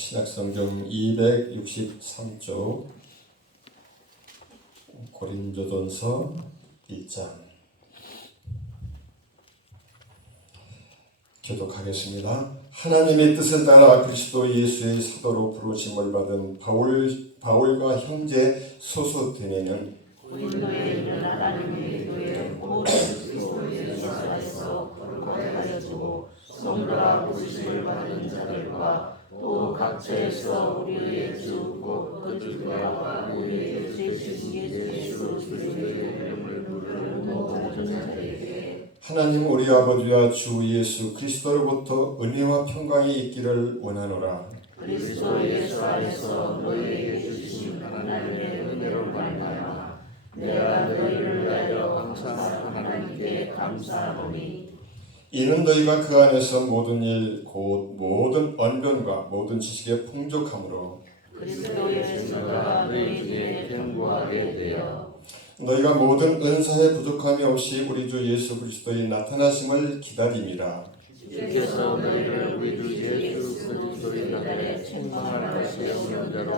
신약성경 263쪽 고린도전서 1장 교독하겠습니다. 하나님의 뜻을 따라 그리스도 예수의 사도로 부르심을 받은 바울과 형제 소소데네는 고린도에 있는 하나님의 교회 모든 그리스도 예수 안에서 거룩하게 주고 성도라 부르심을 받은 자들과 또 각처에서 우리의 주 곧 그들과 우리의 주신 예수 그리스도의 이름을 부르는 모든 자들에게 하나님 우리 아버지와 주 예수 그리스도로부터 은혜와 평강이 있기를 원하노라. 그리스도 예수 안에서 너희에게 주신 하나님의 은혜로 말미암아 내가 너희를 위하여 항상 하나님께 감사하노니 이는 너희가 그 안에서 모든 일 곧 모든 언변과 모든 지식에 풍족함으로 그리스도 예수가 너희 중에 견고하게 되어 너희가 모든 은사에 부족함이 없이 우리 주 예수 그리스도의 나타나심을 기다림이라. 주께서 너희를 우리 주 예수 그리스도의 날에 책망할 것이 없는 대로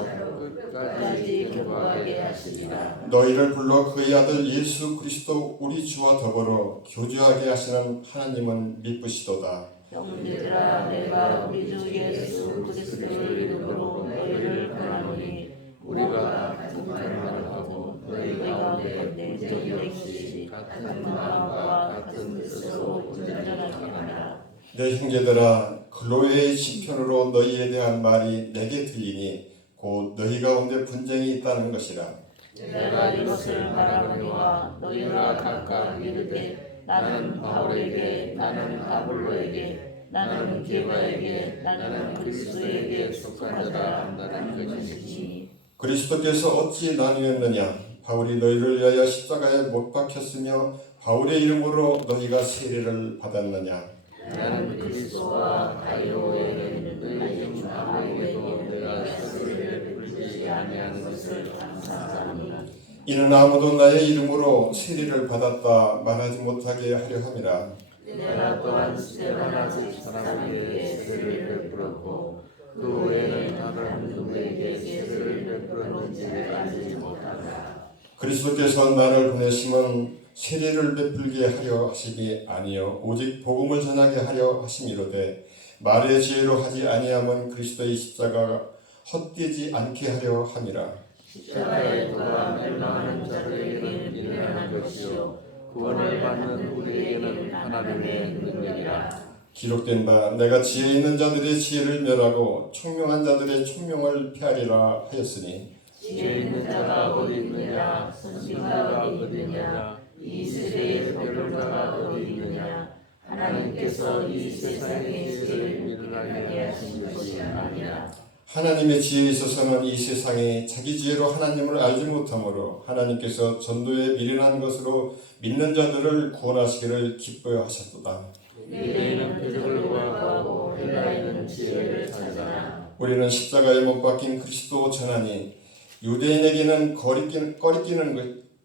끝까지 견고하게 하시리라. 너희를 불러 그의 아들 예수 그리스도 우리 주와 더불어 교제하게 하시는 하나님은 미쁘시도다. 형제들아 내가 우리 주 예수 그리스도의 이름으로 너희를 권하노니 우리가 같은 말을 하고 너희 가운데 내적이 없이 같은 마음과 같은 뜻으로 온전하게 하라. 내 형제들아 글로의 시편으로 너희에 대한 말이 내게 들리니 곧 너희 가운데 분쟁이 있다는 것이라. 내가 이것을 말하노니와 너희가 각각 이르되 나는 바울에게 나는 아볼로에게 나는 게바에게 나는 그리스도에게 속한 자라 한다는 것이니 그리스도께서 어찌 나누었느냐? 바울이 너희를 위하여 십자가에 못 박혔으며 바울의 이름으로 너희가 세례를 받았느냐? 나는 그리스도와 가이오에게 너희 중 아무에게도 내가 세례를 베풀지 아니하는 것을 감사하노라. 이는 아무도 나의 이름으로 세례를 받았다 말하지 못하게 하려 함이라. 내가 또한 스테바나스 사람에게 세례를 베풀었고 그 외에는 다른 누구에게 세례를 베풀었는지 알지 못하노라. 그리스도께서 나를 보내심은 세례를 베풀게 하려 하시기 아니요 오직 복음을 전하게 하려 하심이로되 말의 지혜로 하지 아니함은 그리스도의 십자가가 헛되지 않게 하려 함이라. 십자가에 돌아 멸망하는 자들에게는 미련한 것이요 구원을 받는 우리에게는 하나님의 능력이라. 기록된 바 내가 지혜 있는 자들의 지혜를 멸하고 총명한 자들의 총명을 폐하리라 하였으니 지혜 있는 자가 어디 있느냐 선지자가 어디 있느냐 이 세대의 변론자가 어디 있느냐 하나님께서 이 세상의 지혜를 미련하게 하신 것이 아니라 하나님의 지혜에 있어서는 이 세상이 자기 지혜로 하나님을 알지 못하므로 하나님께서 전도에 미련한 것으로 믿는 자들을 구원하시기를 기뻐하셨도다. 유대인은 표적을 구하고 헬라인은 지혜를 찾으나 우리는 십자가에 못 박힌 그리스도 전하니 유대인에게는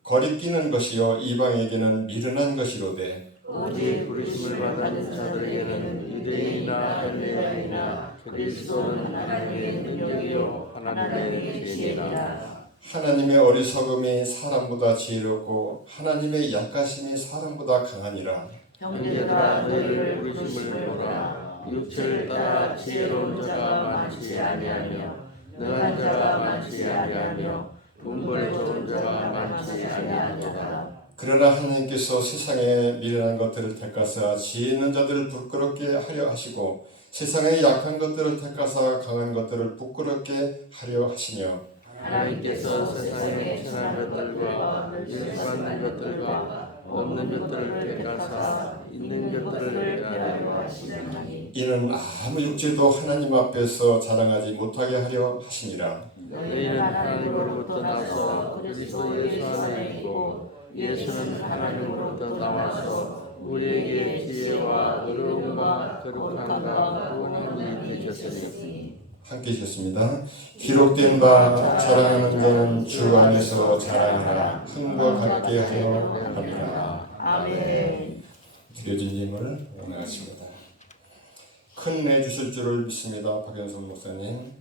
거리끼는 것이요 이방에게는 미련한 것이로되 오직 부르심을 받은 자들에게는 유대인이나 헬라인이나 그리스도는 하나님의 능력이요 하나님의 지혜라. 하나님의 어리석음이 사람보다 지혜롭고 하나님의 약하심이 사람보다 강하니라. 형제들아 너희를 부르심을 보라. 육체를 따라 지혜로운 자가 많지 아니하며 능한 자가 많지 아니하며 분벌 좋은 자가 많지 아니하노라. 그러나 하나님께서 세상에 미련한 것들을 택하사 지혜 있는 자들을 부끄럽게 하려 하시고 세상의 약한 것들을 택하사 강한 것들을 부끄럽게 하려 하시며 하나님께서 세상의 천한 것들과 일반한 것들과 없는 것들을 택하사 있는 것들을 대하여 하시나니 이는 아무 육체도 하나님 앞에서 자랑하지 못하게 하려 하시니라. 너희는 하나님으로부터 나서 그리스도 예수 안에 있고 예수는 하나님으로부터 나와서 우리에게 지혜와 의로움과 거룩함과 구원함이 되셨으니 함께 읽겠습니다. 기록된 바 자랑하는 자는 주 안에서 자랑하라 흥과 같게 하려 합니다. 아멘. 드려진 힘을 원하십니다. 큰 은혜 주실 줄을 믿습니다. 박연선 목사님.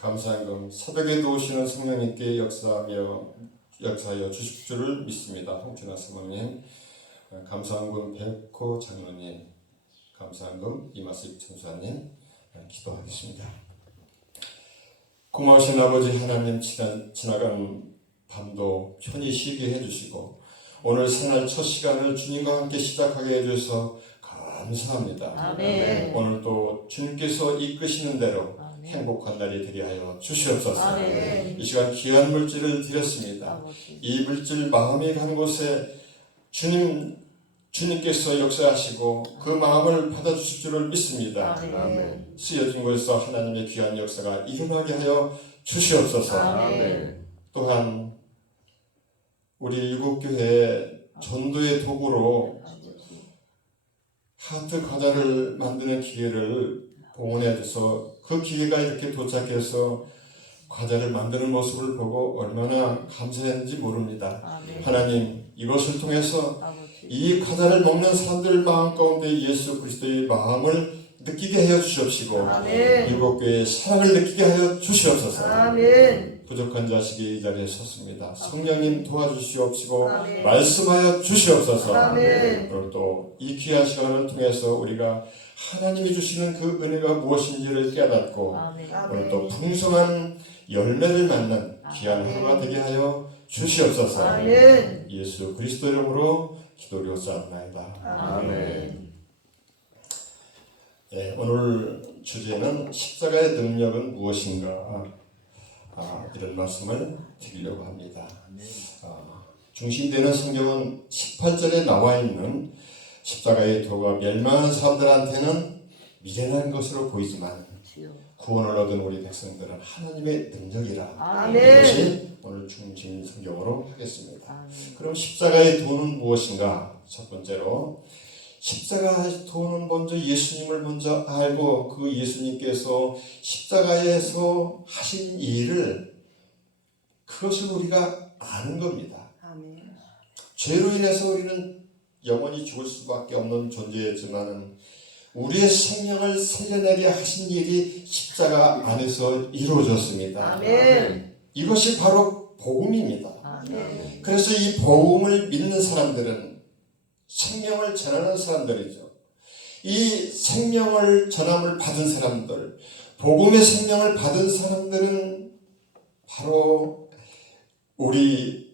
감사한금 새벽에도 오시는 성령님께 역사하여 주실 줄을 믿습니다. 홍준아 사모님, 감사한금 백호 장로님, 감사한금 이마식 천사님, 기도하겠습니다. 고마우신 아버지 하나님, 지나간 밤도 편히 쉬게 해주시고 오늘 새날 첫 시간을 주님과 함께 시작하게 해주셔서 감사합니다. 아멘. 오늘도 주님께서 이끄시는 대로 아멘. 행복한 날이 되게 하여 주시옵소서. 아멘. 이 시간 귀한 물질을 드렸습니다. 아버지. 이 물질 마음이 간 곳에 주님께서 역사하시고 그 마음을 받아주실 줄을 믿습니다. 아멘. 쓰여진 곳에서 하나님의 귀한 역사가 일어나게 하여 주시옵소서. 아멘. 또한 우리 일국교회 전도의 도구로 하트 과자를 만드는 기계를 봉헌해 줘서 그 기계가 이렇게 도착해서 과자를 만드는 모습을 보고 얼마나 감사했는지 모릅니다. 아멘. 하나님, 이것을 통해서 아버지. 이 과자를 먹는 사람들 마음 가운데 예수 그리스도의 마음을 느끼게 하여 주시옵시고 아멘. 일국교회의 사랑을 느끼게 하여 주시옵소서. 아멘. 부족한 자식이 이 자리에 섰습니다. 성령님 도와주시옵시고 아멘. 말씀하여 주시옵소서. 아멘. 그리고 또 이 귀한 시간을 통해서 우리가 하나님이 주시는 그 은혜가 무엇인지를 깨닫고 아멘. 오늘 또 풍성한 열매를 맺는 귀한 하루가 되게 하여 주시옵소서. 아멘. 예수 그리스도 이름으로 기도드렸사옵나이다. 아멘. 네, 오늘 주제는 십자가의 능력은 무엇인가, 이런 말씀을 드리려고 합니다. 중심되는 성경은 18절에 나와 있는 십자가의 도가 멸망하는 사람들한테는 미련한 것으로 보이지만 구원을 얻은 우리 백성들은 하나님의 능력이라. 아멘. 이것이 오늘 중심 성경으로 하겠습니다. 아멘. 그럼 십자가의 도는 무엇인가? 첫 번째로 십자가의 도는 먼저 예수님을 먼저 알고 그 예수님께서 십자가에서 하신 일을 그것을 우리가 아는 겁니다. 아멘. 죄로 인해서 우리는 영원히 죽을 수밖에 없는 존재였지만 우리의 생명을 살려내게 하신 일이 십자가 안에서 이루어졌습니다. 아멘. 이것이 바로 복음입니다. 아멘. 그래서 이 복음을 믿는 사람들은 생명을 전하는 사람들이죠. 이 생명을 전함을 받은 사람들, 복음의 생명을 받은 사람들은 바로 우리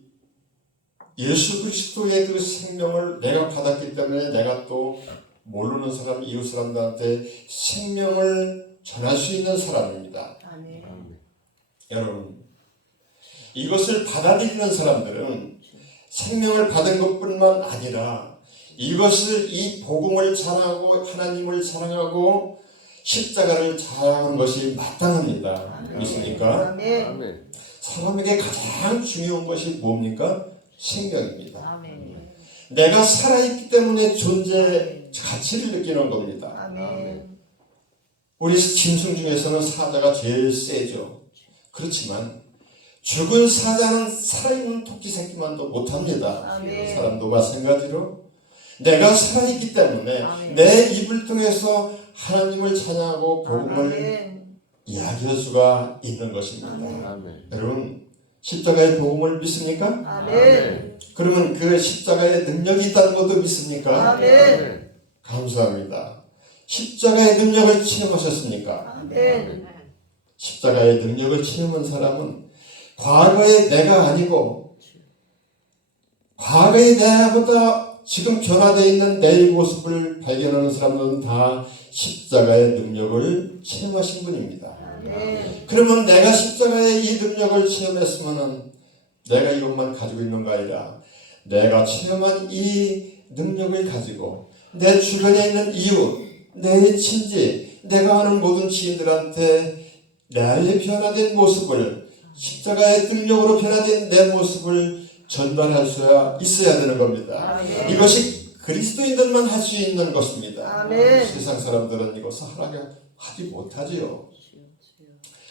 예수 그리스도의 그 생명을 내가 받았기 때문에 내가 또 모르는 사람, 이웃 사람들한테 생명을 전할 수 있는 사람입니다. 아멘. 여러분, 이것을 받아들이는 사람들은 생명을 받은 것뿐만 아니라 이것을 이 복음을 전하고 하나님을 사랑하고 십자가를 자랑하는 것이 마땅합니다. 아멘. 믿습니까? 아멘. 사람에게 가장 중요한 것이 뭡니까? 생명입니다. 아멘. 내가 살아있기 때문에 존재의 가치를 느끼는 겁니다. 아멘. 우리 짐승 중에서는 사자가 제일 세죠. 그렇지만 죽은 사자는 살아있는 토끼 새끼만도 못합니다. 아멘. 사람도 마찬가지로 내가 살아있기 때문에 아멘. 내 입을 통해서 하나님을 찬양하고 복음을 아멘. 이야기할 수가 있는 것입니다. 아멘. 여러분, 십자가의 복음을 믿습니까? 아멘. 그러면 그 십자가의 능력이 있다는 것도 믿습니까? 아멘. 감사합니다. 십자가의 능력을 체험하셨습니까? 아멘. 십자가의 능력을 체험한 사람은 과거의 내가 아니고 과거의 내보다 지금 변화되어 있는 내 모습을 발견하는 사람들은 다 십자가의 능력을 체험하신 분입니다. 아멘. 그러면 내가 십자가의 이 능력을 체험했으면 내가 이것만 가지고 있는 거 아니라 내가 체험한 이 능력을 가지고 내 주변에 있는 이웃, 내 친지, 내가 아는 모든 지인들한테 나의 변화된 모습을 십자가의 능력으로 변화된 내 모습을 전달할 수 있어야 되는 겁니다. 아멘. 이것이 그리스도인들만 할 수 있는 것입니다. 아멘. 세상 사람들은 이것을 하지 못하지요.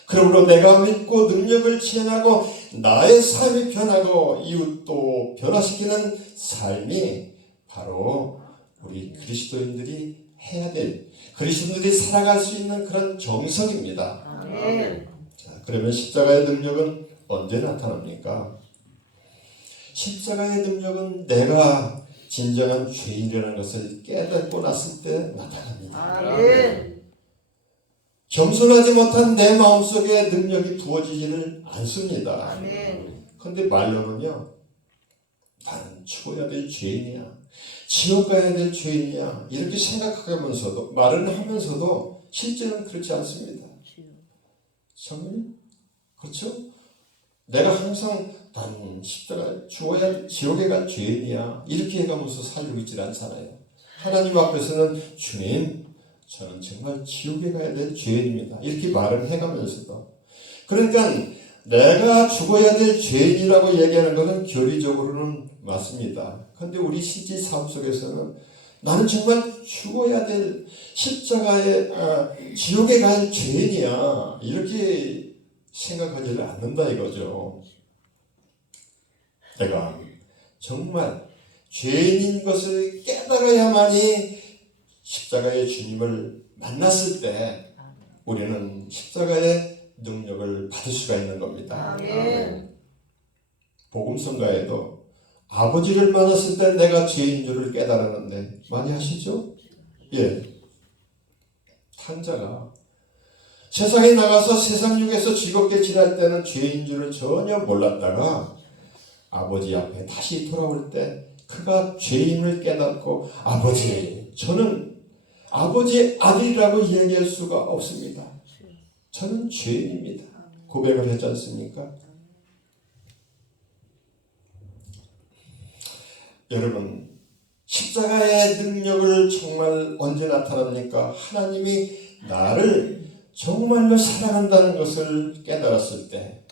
그러므로 내가 믿고 능력을 체험하고 나의 삶이 변하고 이웃도 변화시키는 삶이 바로 우리 그리스도인들이 해야 될, 그리스도인들이 살아갈 수 있는 그런 정석입니다. 아멘. 자, 그러면 십자가의 능력은 언제 나타납니까? 십자가의 능력은 내가 진정한 죄인이라는 것을 깨닫고 났을 때 나타납니다. 아멘. 겸손하지 못한 내 마음속에 능력이 부어지지를 않습니다. 아멘. 그런데 말로는요, 나는 죽어야 될 죄인이야, 지옥 가야 될 죄인이야, 이렇게 생각하면서도, 말은 하면서도 실제는 그렇지 않습니다. 정말 그렇죠? 내가 항상 난 십자가 죽어야 지옥에 갈 죄인이야, 이렇게 해가면서 살고 있질 않잖아요. 하나님 앞에서는 주님, 저는 정말 지옥에 가야 될 죄인입니다, 이렇게 말을 해가면서도, 그러니까 내가 죽어야 될 죄인이라고 얘기하는 것은 교리적으로는 맞습니다. 그런데 우리 실제 삶 속에서는 나는 정말 죽어야 될 십자가에 지옥에 갈 죄인이야, 이렇게 생각하지를 않는다 이거죠. 내가 정말 죄인인 것을 깨달아야만이 십자가의 주님을 만났을 때 우리는 십자가의 능력을 받을 수가 있는 겁니다. 아멘. 복음성가에도 아버지를 만났을 때 내가 죄인 줄을 깨달았는데, 많이 하시죠? 예. 탕자가 세상에 나가서 세상 중에서 즐겁게 지낼 때는 죄인 줄을 전혀 몰랐다가 아버지 앞에 다시 돌아올 때 그가 죄인을 깨닫고, 아버지, 저는 아버지의 아들이라고 얘기할 수가 없습니다. 저는 죄인입니다, 고백을 했지 않습니까? 여러분, 십자가의 능력을 정말 언제 나타납니까? 하나님이 나를 정말로 사랑한다는 것을 깨달았을 때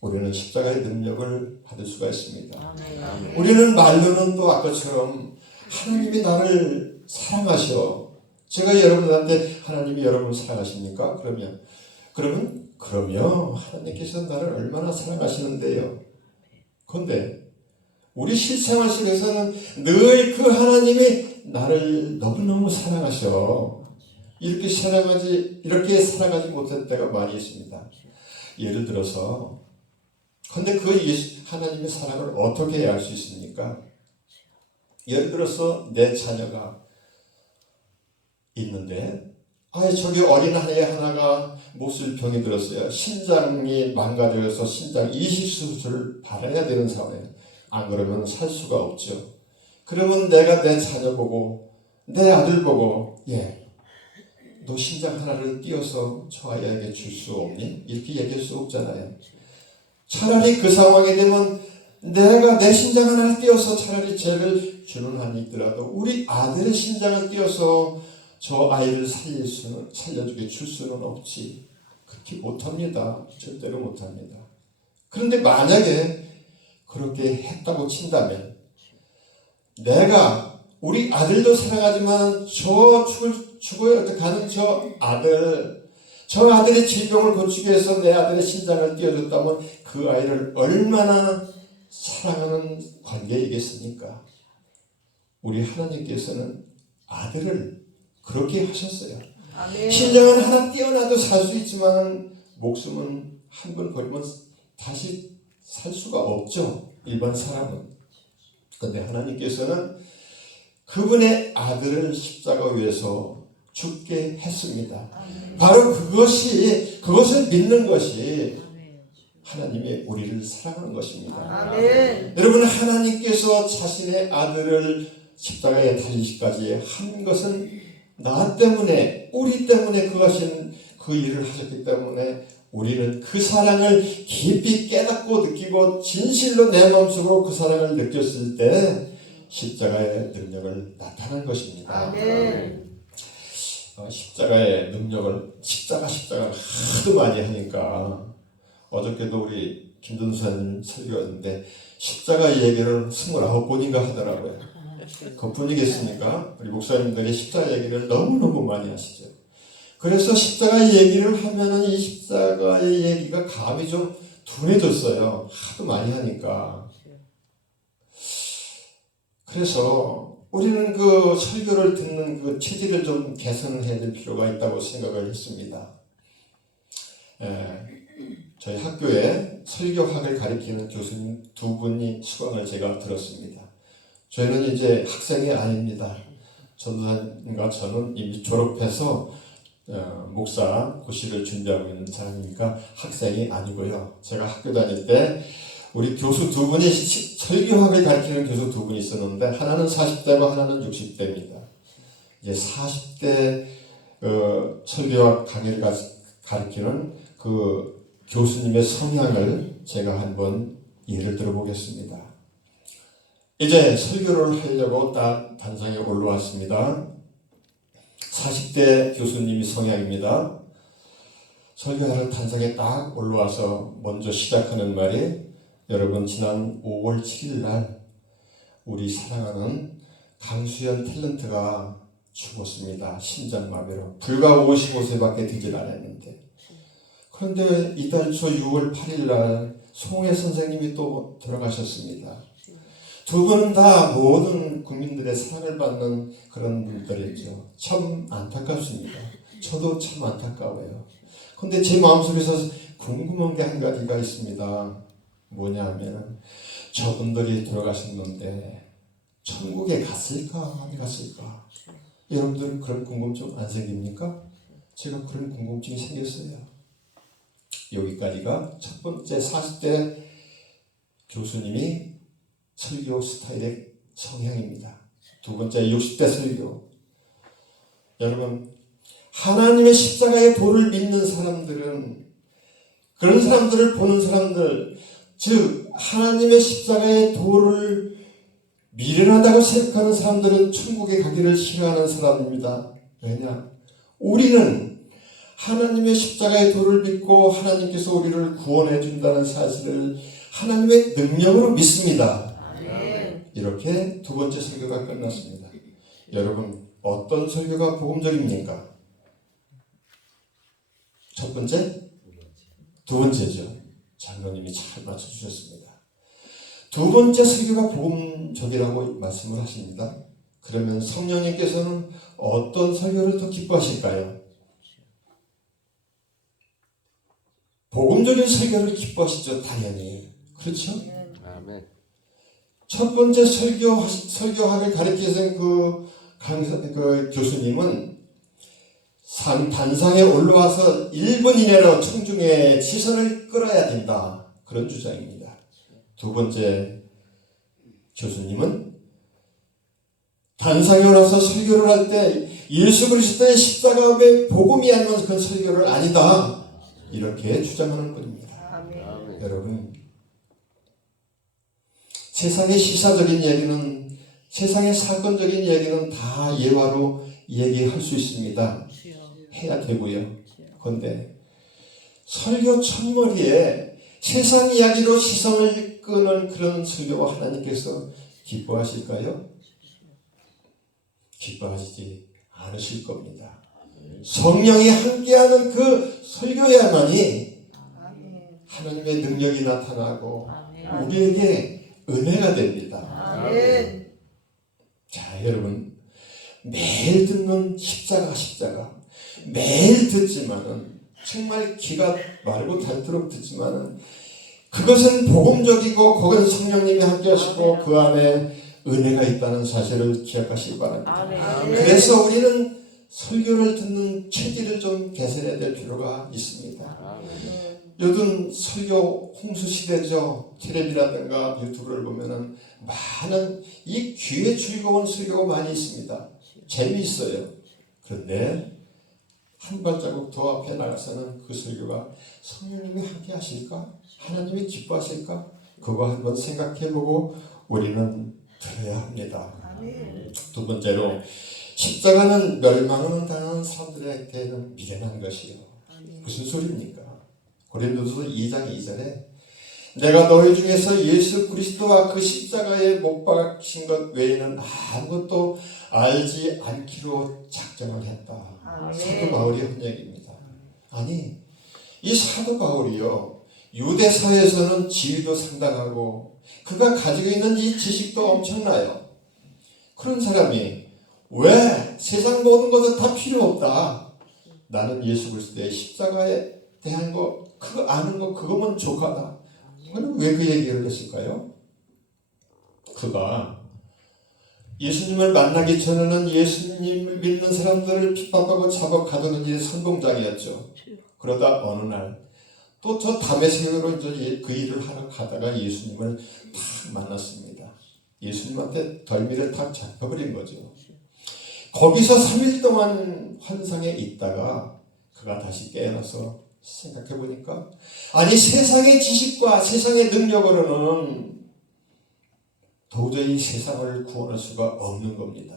우리는 십자가의 능력을 받을 수가 있습니다. 아멘. 우리는 말로는 또 아까처럼 하나님이 나를 사랑하셔. 제가 여러분한테 하나님이 여러분을 사랑하십니까? 그러면 하나님께서 나를 얼마나 사랑하시는데요. 그런데 우리 실생활 속에서는 늘 그 하나님이 나를 너무너무 사랑하셔. 이렇게 살아가지 못할 때가 많이 있습니다. 예를 들어서, 근데 그 하나님의 사랑을 어떻게 알 수 있습니까? 예를 들어서 내 자녀가 있는데, 저기 어린아이 하나가 몹쓸 병이 들었어요. 심장이 망가져서 심장 이식 수술을 받아야 되는 상황이에요. 안 그러면 살 수가 없죠. 그러면 내가 내 자녀 보고, 내 아들 보고, 너 심장 하나를 띄어서 저 아이에게 줄 수 없니? 이렇게 얘기할 수 없잖아요. 차라리 그 상황이 되면 내가 내 심장 하나를 띄어서 차라리 죄를 주는 한이 있더라도 우리 아들의 심장을 띄어서 저 아이를 살려주게 줄 수는 없지. 그렇게 못합니다. 절대로 못합니다. 그런데 만약에 그렇게 했다고 친다면, 내가 우리 아들도 사랑하지만 저 죽어야 가는 저 아들의 질병을 고치기 위해서 내 아들의 심장을 띄워줬다면 그 아이를 얼마나 사랑하는 관계이겠습니까? 우리 하나님께서는 아들을 그렇게 하셨어요. 아멘. 심장은 하나 띄어놔도 살 수 있지만 목숨은 한 번 버리면 다시 살 수가 없죠, 일반 사람은. 그런데 하나님께서는 그분의 아들을 십자가 위에서 죽게 했습니다. 바로 그것을 믿는 것이 하나님이 우리를 사랑하는 것입니다. 아멘. 여러분, 하나님께서 자신의 아들을 십자가에 달리시기까지 한 것은 나 때문에, 우리 때문에 그 일을 하셨기 때문에 우리는 그 사랑을 깊이 깨닫고 느끼고 진실로 내 마음속으로 그 사랑을 느꼈을 때 십자가의 능력을 나타난 것입니다. 아멘. 십자가의 능력을 십자가를 하도 많이 하니까, 어저께도 우리 김준수님 설교였는데 십자가 얘기를 29번인가 하더라고요. 그뿐이겠습니까? 우리 목사님들이 십자가 얘기를 너무너무 많이 하시죠. 그래서 십자가 얘기를 하면은 이 십자가의 얘기가 감이 좀 둔해졌어요. 하도 많이 하니까. 그래서 우리는 그 설교를 듣는 그 체질을 좀 개선해야 될 필요가 있다고 생각을 했습니다. 저희 학교에 설교학을 가르치는 교수님 두 분이 수강을 제가 들었습니다. 저희는 이제 학생이 아닙니다. 전도사님과 저는 이미 졸업해서 목사 고시를 준비하고 있는 사람이니까 학생이 아니고요. 제가 학교 다닐 때 우리 교수 두 분이 설교학을 가르치는 교수 두 분이 있었는데 하나는 40대고 하나는 60대입니다. 이제 40대 설교학 강의를 가르치는 그 교수님의 성향을 제가 한번 예를 들어 보겠습니다. 이제 설교를 하려고 단상에 올라왔습니다. 40대 교수님이 성향입니다. 설교하러 단상에 딱 올라와서 먼저 시작하는 말이 여러분 지난 5월 7일 날 우리 사랑하는 강수연 탤런트가 죽었습니다. 심장마비로. 불과 55세밖에 되질 않았는데 그런데 이달 초 6월 8일 날 송혜 선생님이 또 돌아가셨습니다. 두 분은 다 모든 국민들의 사랑을 받는 그런 분들이죠. 참 안타깝습니다. 저도 참 안타까워요. 그런데 제 마음속에서 궁금한 게 한 가지가 있습니다. 뭐냐면 저분들이 돌아가셨는데 천국에 갔을까 안 갔을까? 여러분들은 그런 궁금증 안 생깁니까? 제가 그런 궁금증이 생겼어요. 여기까지가 첫 번째 40대 교수님이 설교 스타일의 성향입니다. 두 번째 60대 설교. 여러분 하나님의 십자가의 도를 믿는 사람들은 그런 사람들을 보는 사람들 즉 하나님의 십자가의 도를 미련하다고 생각하는 사람들은 천국에 가기를 싫어하는 사람입니다. 왜냐? 우리는 하나님의 십자가의 도를 믿고 하나님께서 우리를 구원해 준다는 사실을 하나님의 능력으로 믿습니다. 이렇게 두 번째 설교가 끝났습니다. 여러분 어떤 설교가 복음적입니까? 첫 번째? 두 번째죠. 장로님이 잘 맞춰주셨습니다. 두 번째 설교가 복음적이라고 말씀을 하십니다. 그러면 성령님께서는 어떤 설교를 더 기뻐하실까요? 복음적인 설교를 기뻐하시죠. 당연히. 그렇죠? 아멘. 첫 번째 설교학을 가르치신 그 교수님은 단상에 올라와서 1분 이내로 청중의 시선을 끌어야 된다. 그런 주장입니다. 두 번째 교수님은 단상에 올라와서 설교를 할 때 예수 그리스도의 십자가의 복음이 아니면 그 설교를 아니다. 이렇게 주장하는 분입니다. 아멘. 여러분 세상의 시사적인 얘기는 세상의 사건적인 얘기는 다 예화로 얘기할 수 있습니다. 해야 되고요. 그런데 설교 첫머리에 세상 이야기로 시선을 끄는 그런 설교와 하나님께서 기뻐하실까요? 기뻐하시지 않으실 겁니다. 성령이 함께하는 그 설교야만이 하나님의 능력이 나타나고 우리에게 은혜가 됩니다. 자, 여러분 매일 듣는 십자가 매일 듣지만은 정말 귀가 말고 닳도록 듣지만은 그것은 복음적이고 그건 성령님이 함께하시고 그 안에 은혜가 있다는 사실을 기억하시기 바랍니다. 그래서 우리는 설교를 듣는 체질을 좀 개선해야 될 필요가 있습니다. 요즘 설교 홍수 시대죠. 텔레비라든가 유튜브를 보면은 많은 이 귀에 즐거운 설교가 많이 있습니다. 재미있어요. 그런데 한 발자국 더 앞에 나가서는 그 설교가 성령님이 함께 하실까? 하나님이 기뻐하실까? 그거 한번 생각해보고 우리는 들어야 합니다. 두 번째로 십자가는 멸망을 당하는 사람들에게는 미련한 것이요. 무슨 소리입니까? 고린도서 2장 2절에 내가 너희 중에서 예수 그리스도와 그 십자가에 못 박힌 것 외에는 아무것도 알지 않기로 작정을 했다. 사도 바울이 한 얘기입니다. 아니 이 사도 바울이요 유대 사회에서는 지위도 상당하고 그가 가지고 있는 이 지식도 엄청나요. 그런 사람이 왜 세상 모든 것은 다 필요 없다. 나는 예수 그리스도의 십자가의 대한 거, 그거 아는 거, 그거면 족하다. 왜 그 얘기를 했을까요? 그가 예수님을 만나기 전에는 예수님을 믿는 사람들을 핍박하고 잡아 가두는 일의 선봉장이었죠. 그러다 어느 날 또 저 다메섹으로 이제 그 일을 하러 가다가 예수님을 탁 만났습니다. 예수님한테 덜미를 탁 잡혀버린 거죠. 거기서 3일 동안 환상에 있다가 그가 다시 깨어나서 생각해 보니까 아니 세상의 지식과 세상의 능력으로는 도저히 세상을 구원할 수가 없는 겁니다.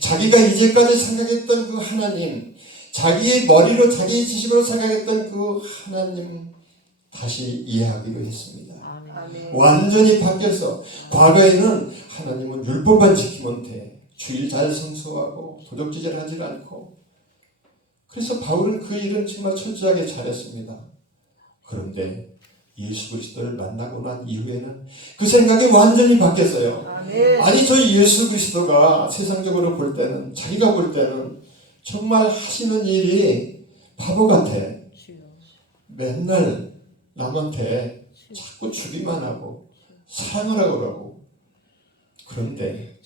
자기가 이제까지 생각했던 그 하나님, 자기의 머리로 자기의 지식으로 생각했던 그 하나님 다시 이해하기로 했습니다. 아멘. 완전히 바뀌어서 과거에는 하나님은 율법만 지키면 돼. 주일 잘 성수하고 도적질을 하지 않고. 그래서 바울은 그 일은 정말 철저하게 잘했습니다. 그런데 예수 그리스도를 만나고 난 이후에는 그 생각이 완전히 바뀌었어요. 아멘. 아니 저 예수 그리스도가 세상적으로 볼 때는 자기가 볼 때는 정말 하시는 일이 바보 같아. 맨날 남한테 자꾸 주기만 하고 사랑을 하고 그러고. 그런데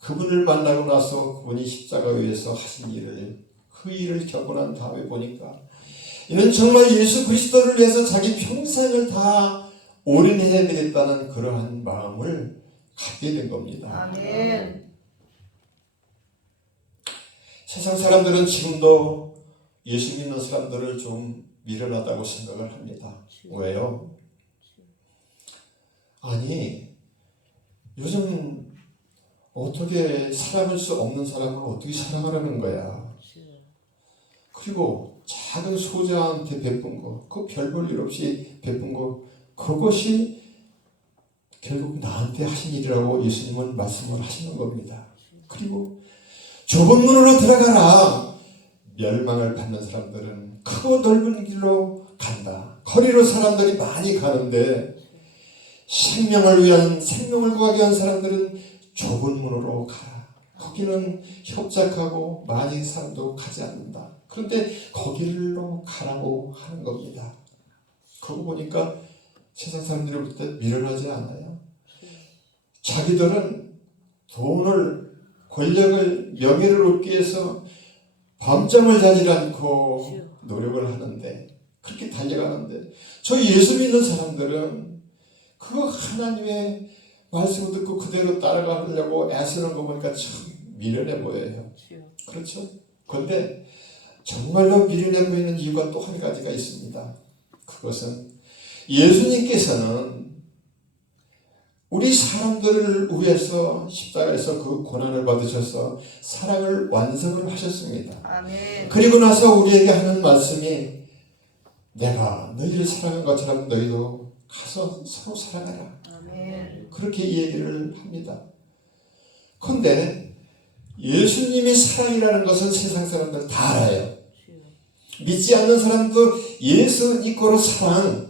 그분을 만나고 나서 그분이 십자가 위에서 하신 일을 그 일을 겪고 난 다음에 보니까 이는 정말 예수 그리스도를 위해서 자기 평생을 다 올인해야 되겠다는 그러한 마음을 갖게 된 겁니다. 아멘. 세상 사람들은 지금도 예수 믿는 사람들을 좀 미련하다고 생각을 합니다. 왜요? 아니 요즘 어떻게 사랑할 수 없는 사람을 어떻게 사랑하라는 거야. 그리고 작은 소자한테 베푼 거, 그 별 볼 일 없이 베푼 거, 그것이 결국 나한테 하신 일이라고 예수님은 말씀을 하시는 겁니다. 그리고 좁은 문으로 들어가라. 멸망을 받는 사람들은 크고 넓은 길로 간다. 거리로 사람들이 많이 가는데 생명을 위한, 생명을 구하기 위한 사람들은 좁은 문으로 가라. 거기는 협착하고 많은 사람도 가지 않는다. 그런데 거기로 가라고 하는 겁니다. 그거 보니까 세상 사람들이 볼 때 미련하지 않아요. 자기들은 돈을, 권력을, 명예를 얻기 위해서 밤잠을 자지 않고 노력을 하는데, 그렇게 달려가는데, 저 예수 믿는 사람들은 그 하나님의 말씀을 듣고 그대로 따라가려고 애쓰는 거 보니까 참 미련해 보여요. 그렇죠? 그런데 정말로 미련해 보이는 이유가 또 한 가지가 있습니다. 그것은 예수님께서는 우리 사람들을 위해서 십자가에서 그 고난을 받으셔서 사랑을 완성을 하셨습니다. 아멘. 그리고 나서 우리에게 하는 말씀이 내가 너희를 사랑한 것처럼 너희도 가서 서로 사랑하라. 아멘. 그렇게 얘기를 합니다. 그런데 예수님이 사랑이라는 것은 세상 사람들 다 알아요. 믿지 않는 사람도 예수 이꼬로 사랑.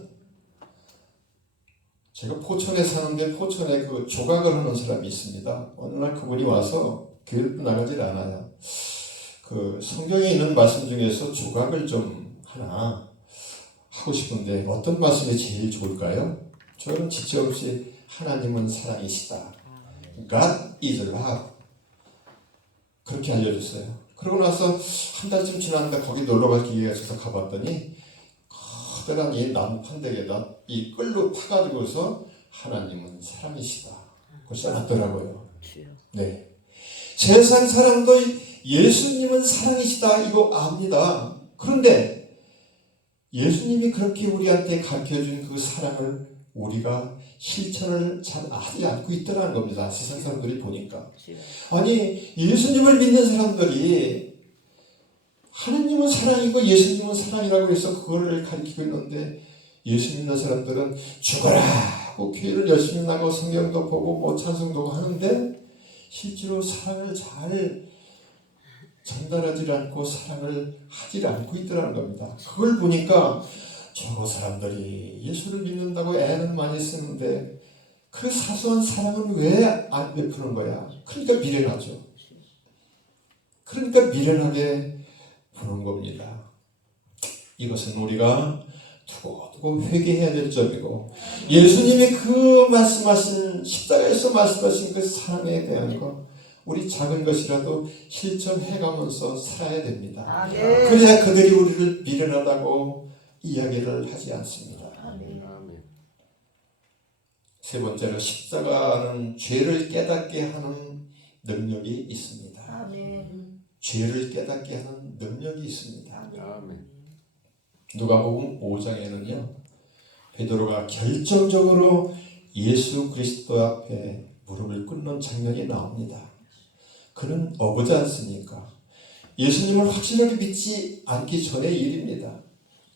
제가 포천에 사는데 포천에 그 조각을 하는 사람이 있습니다. 어느 날 그분이 와서 교회도 나가질 않아요. 그 성경에 있는 말씀 중에서 조각을 좀 하나 하고 싶은데 어떤 말씀이 제일 좋을까요? 저는 지체 없이 하나님은 사랑이시다. God is love. 그렇게 알려줬어요. 그러고 나서 한 달쯤 지났는데 거기 놀러갈 기회가 있어서 가봤더니 커다란 이 나무 판대에다 이 끌로 파가지고서 하나님은 사랑이시다. 그거 써놨더라고요. 네. 세상 사람도 예수님은 사랑이시다 이거 압니다. 그런데 예수님이 그렇게 우리한테 가르쳐준 그 사랑을 우리가 실천을 잘 하지 않고 있더라는 겁니다. 세상 사람들이 보니까. 아니 예수님을 믿는 사람들이 하나님은 사랑이고 예수님은 사랑이라고 해서 그거를 가르치고 있는데 예수 믿는 사람들은 죽어라 하고 교회를 열심히 나가고 성경도 보고 뭐 찬송도 하는데 실제로 사랑을 잘 전달하지 않고 사랑을 하지 않고 있더라는 겁니다. 그걸 보니까 저 사람들이 예수를 믿는다고 애는 많이 쓰는데 그 사소한 사랑은 왜 안 베푸는 거야? 그러니까 미련하죠. 그러니까 미련하게 보는 겁니다. 이것은 우리가 두고두고 회개해야 될 점이고, 예수님이 그 말씀하신 십자가에서 말씀하신 그 사랑에 대한 거 우리 작은 것이라도 실천해가면서 살아야 됩니다. 아멘. 그래야 그들이 우리를 미련하다고 이야기를 하지 않습니다. 아멘. 세 번째로 십자가는 죄를 깨닫게 하는 능력이 있습니다. 아멘. 죄를 깨닫게 하는 능력이 있습니다. 아멘. 누가복음 5장에는요, 베드로가 결정적으로 예수 그리스도 앞에 무릎을 꿇는 장면이 나옵니다. 그는 어부지 않습니까? 예수님을 확실하게 믿지 않기 전의 일입니다.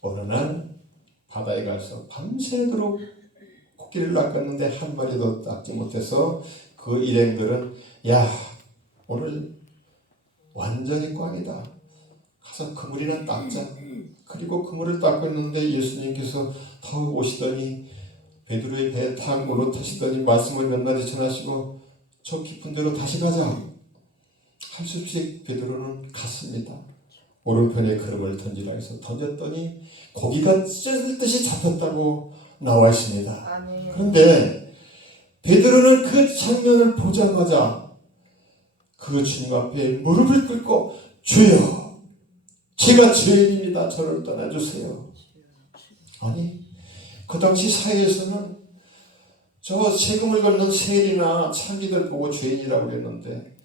어느 날 바다에 가서 밤새도록 고기를 낚았는데 한 마리도 낚지 못해서 그 일행들은 야, 오늘 완전히 꽝이다. 가서 그물이나 닦자. 그리고 그물을 닦고 있는데 예수님께서 더 오시더니 베드로의 배에 탁 올라타시더니 말씀을 몇 마디 전하시고 저 깊은 데로 다시 가자. 할 수 없이 베드로는 갔습니다. 오른편에 그름을 던지라 해서 던졌더니 고기가 찢어질 잡혔다고 나와 있습니다. 아멘. 그런데 베드로는 그 장면을 보자마자 그 주님 앞에 무릎을 꿇고 주여, 제가 죄인입니다. 저를 떠나주세요. 아니, 그 당시 사회에서는 저 세금을 걷는 세리나 창기들 보고 죄인이라고 그랬는데,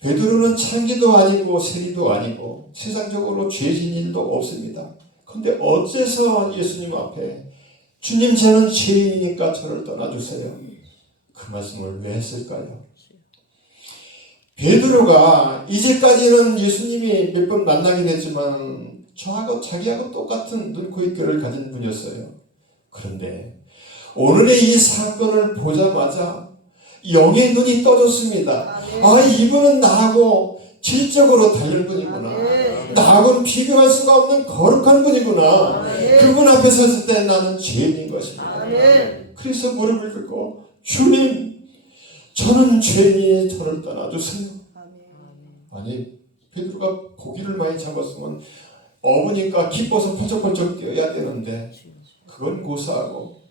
베드로는 창기도 아니고 세리도 아니고 세상적으로 죄진 일도 없습니다. 그런데 어째서 예수님 앞에 주님, 저는 죄인이니까 저를 떠나주세요. 그 말씀을 왜 했을까요? 베드로가 이제까지는 예수님이 몇 번 만나긴 했지만 저하고 자기하고 똑같은 눈, 코, 입,귀를 가진 분이었어요. 그런데 오늘의 이 사건을 보자마자 영의 눈이 떠졌습니다. 아, 이분은 나하고 질적으로 다른 분이구나. 나하고는 비교할 수가 없는 거룩한 분이구나. 그분 앞에 섰을 때 나는 죄인인 것입니다. 그래서 무릎을 꿇고 주님, 저는 죄인이 저를 떠나주세요. 아니, 베드로가 고기를 많이 잡았으면 어부니까 기뻐서 펄쩍펄쩍 뛰어야 되는데 그건 고사하고,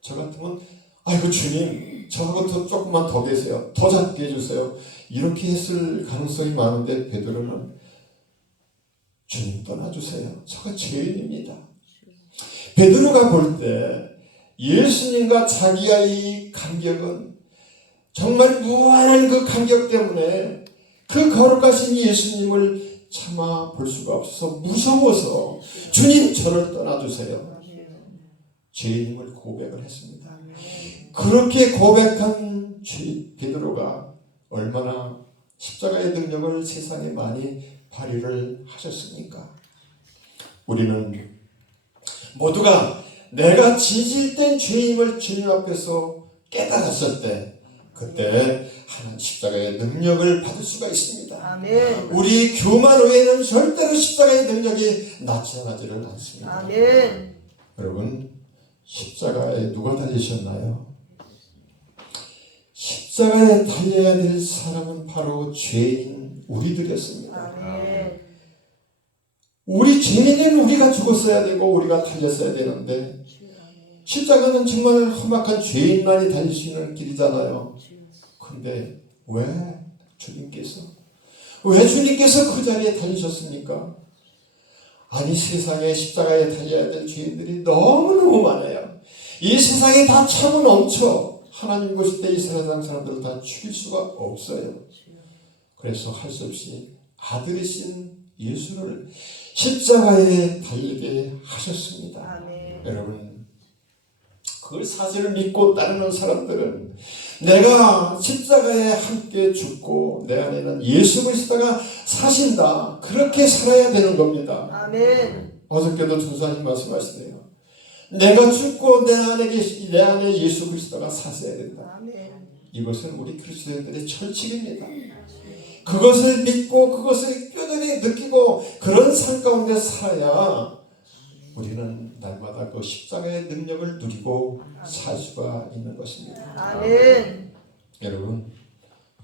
저 같으면 아이고 주님, 저하고 더 조금만 더 계세요. 더 잡게 해주세요. 이렇게 했을 가능성이 많은데 베드로는 주님 떠나주세요. 저가 죄인입니다. 베드로가 볼 때 예수님과 자기의 간격은 정말 무한한 그 간격 때문에 그 거룩하신 예수님을 참아 볼 수가 없어서 무서워서 주님, 저를 떠나주세요. 죄인임을 고백을 했습니다. 그렇게 고백한 베드로가 얼마나 십자가의 능력을 세상에 많이 발휘를 하셨습니까? 우리는 모두가 내가 지질된 죄임을 주님 앞에서 깨달았을 때 그때 하나님 십자가의 능력을 받을 수가 있습니다. 아멘. 우리 교만 외에는 절대로 십자가의 능력이 나타나지를 않습니다. 아멘. 여러분, 십자가에 누가 달리셨나요? 십자가에 달려야 될 사람은 바로 죄인 우리들이었습니다. 아멘. 우리 죄인은 우리가 죽었어야 되고 우리가 달렸어야 되는데 십자가는 정말 험악한 죄인만이 달릴 수 있는 길이잖아요. 근데 왜 주님께서 그 자리에 달리셨습니까? 아니, 세상에 십자가에 달려야 될 죄인들이 너무너무 많아요. 이 세상에 다 차고 넘쳐 하나님 보실 때 이 세상 사람들을 다 죽일 수가 없어요. 그래서 할 수 없이 아들이신 예수를 십자가에 달리게 하셨습니다. 아멘. 여러분, 그 사실을 믿고 따르는 사람들은 내가 십자가에 함께 죽고 내 안에는 예수 그리스도가 사신다, 그렇게 살아야 되는 겁니다. 아멘. 어저께도 전사님 말씀하시네요. 내가 죽고 내 안에 예수 그리스도가 사셔야 된다. 아멘. 이것은 우리 그리스도인들의 철칙입니다. 그것을 믿고 그것을 뼈저리 느끼고 그런 삶 가운데 살아야 우리는 날마다 그 십자가의 능력을 누리고 살 수가 있는 것입니다. 아멘. 여러분,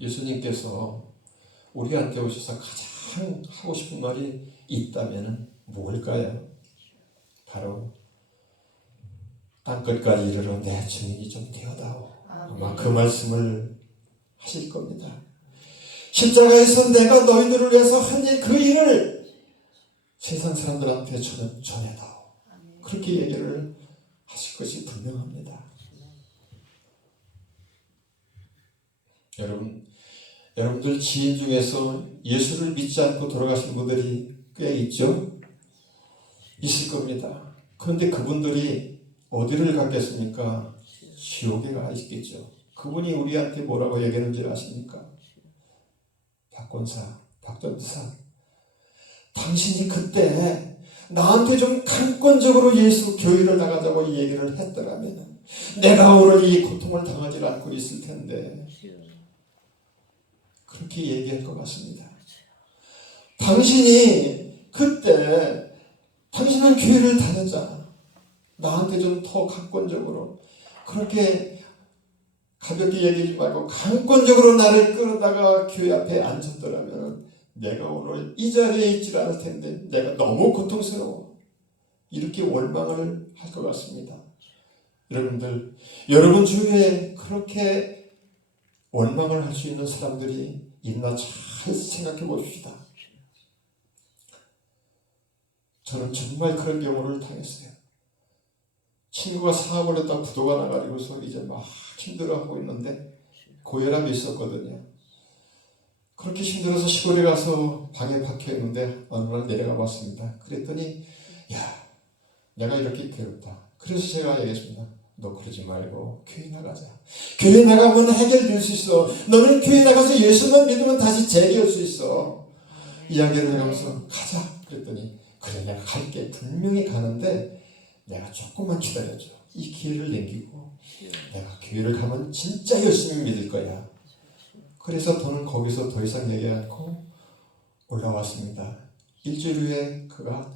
예수님께서 우리한테 오셔서 가장 하고 싶은 말이 있다면 뭘까요? 바로 땅끝까지 이르러 내 증인이 좀 되어다오. 아마 그 말씀을 하실 겁니다. 십자가에서 내가 너희들을 위해서 한 일, 그 일을 세상 사람들한테 전해다오. 그렇게 얘기를 하실 것이 분명합니다. 여러분들 지인 중에서 예수를 믿지 않고 돌아가신 분들이 꽤 있죠? 있을 겁니다. 그런데 그분들이 어디를 갔겠습니까? 지옥에 가 있겠죠. 그분이 우리한테 뭐라고 얘기했는지 아십니까? 박권사, 박전사, 당신이 그때 나한테 좀 강권적으로 예수 교회를 나가자고 이 얘기를 했더라면 내가 오늘 이 고통을 당하지 않고 있을 텐데, 그렇게 얘기할 것 같습니다. 당신이 그때 당신은 교회를 다녔잖아. 나한테 좀 더 강권적으로 그렇게 가볍게 얘기하지 말고 강권적으로 나를 끌어다가 교회 앞에 앉혔더라면 내가 오늘 이 자리에 있지 않을 텐데 내가 너무 고통스러워. 이렇게 원망을 할 것 같습니다. 여러분들, 여러분 주위에 그렇게 원망을 할 수 있는 사람들이 있나 잘 생각해 봅시다. 저는 정말 그런 경우를 당했어요. 친구가 사업을 했다 부도가 나가지고서 이제 막 힘들어하고 있는데 고혈압이 있었거든요. 그렇게 힘들어서 시골에 가서 방에 박혀있는데 어느 날 내려가 봤습니다. 그랬더니 야, 내가 이렇게 괴롭다. 그래서 제가 얘기했습니다. 너 그러지 말고 교회 나가자. 교회 나가면 해결될 수 있어. 너는 교회 나가서 예수만 믿으면 다시 재기할 수 있어. 이야기를 하면서 가자. 그랬더니 그래, 내가 갈게. 분명히 가는데 내가 조금만 기다려줘. 이 기회를 남기고 내가 교회를 가면 진짜 열심히 믿을 거야. 그래서 저는 거기서 더 이상 얘기 않고 올라왔습니다. 일주일 후에 그가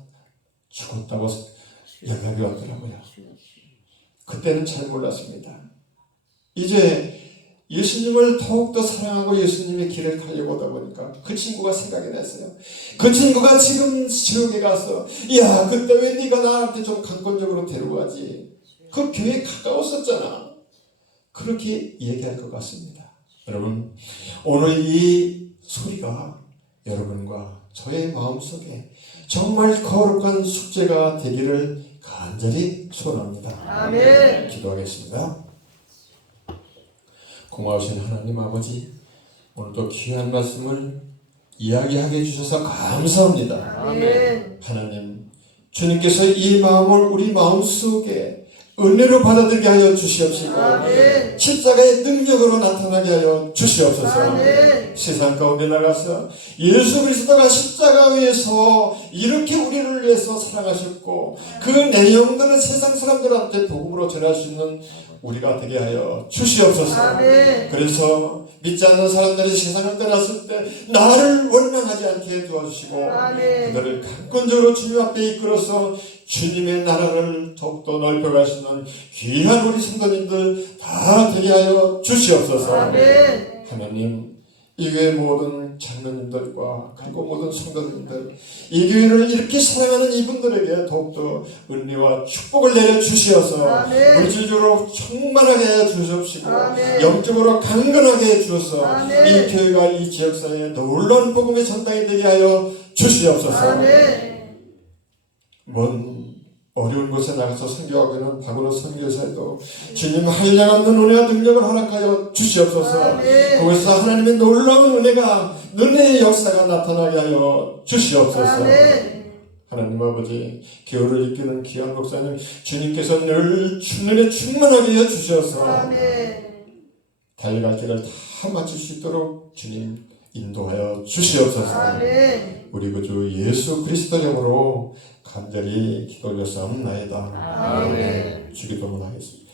죽었다고 연락이 왔더라고요. 그때는 잘 몰랐습니다. 이제 예수님을 더욱더 사랑하고 예수님의 길을 가려고 하다 보니까 그 친구가 생각이 났어요. 그 친구가 지금 지옥에 가서 야, 그때 왜 네가 나한테 좀 강권적으로 데려가지? 그 교회 가까웠었잖아. 그렇게 얘기할 것 같습니다. 여러분, 오늘 이 소리가 여러분과 저의 마음속에 정말 거룩한 숙제가 되기를 간절히 소원합니다. 아멘. 기도하겠습니다. 고마우신 하나님 아버지, 오늘도 귀한 말씀을 이야기하게 해주셔서 감사합니다. 아멘. 하나님, 주님께서 이 마음을 우리 마음속에 은혜로 받아들게 하여 주시옵시고 아멘. 십자가의 능력으로 나타나게 하여 주시옵소서. 아멘. 세상 가운데 나가서 예수 그리스도가 십자가 위에서 이렇게 우리를 위해서 사랑하셨고 그 내용들을 세상 사람들한테 복음으로 전할 수 있는 우리가 되게 하여 주시옵소서. 아멘. 그래서 믿지 않는 사람들이 세상을 떠났을 때 나를 원망하지 않게 도와주시고 아멘. 그들을 강권적으로 주님 앞에 이끌어서 주님의 나라를 더욱더 넓혀가시는 귀한 우리 성도님들 다 되게 하여 주시옵소서. 아멘. 하나님, 이 교회 모든 장로님들과 그리고 모든 성도님들, 이 교회를 이렇게 사랑하는 이분들에게 더욱더 은혜와 축복을 내려주시어서 아멘. 물질적으로 충만하게 해 주시옵시고 아멘. 영적으로 강건하게 해 주셔서 아멘. 이 교회가 이 지역사회에 놀라운 복음의 전당이 되게 하여 주시옵소서. 아멘. 먼 어려운 곳에 나가서 선교하고 있는 박은호 선교사에도 주님 한량없는 은혜와 능력을 허락하여 주시옵소서. 아멘. 거기서 하나님의 놀라운 은혜가 은혜의 역사가 나타나게 하여 주시옵소서. 아멘. 하나님 아버지, 교회를 이끄는 귀한 목사님 주님께서 늘 은혜 충만하게 하여 주셔서 아멘. 달려갈 길을 다 마칠 수 있도록 주님 인도하여 주시옵소서. 아멘. 우리 구주 예수 그리스도 이름으로 간절히 기도하였사옵나이다. 아멘. 주기도문 하겠습니다.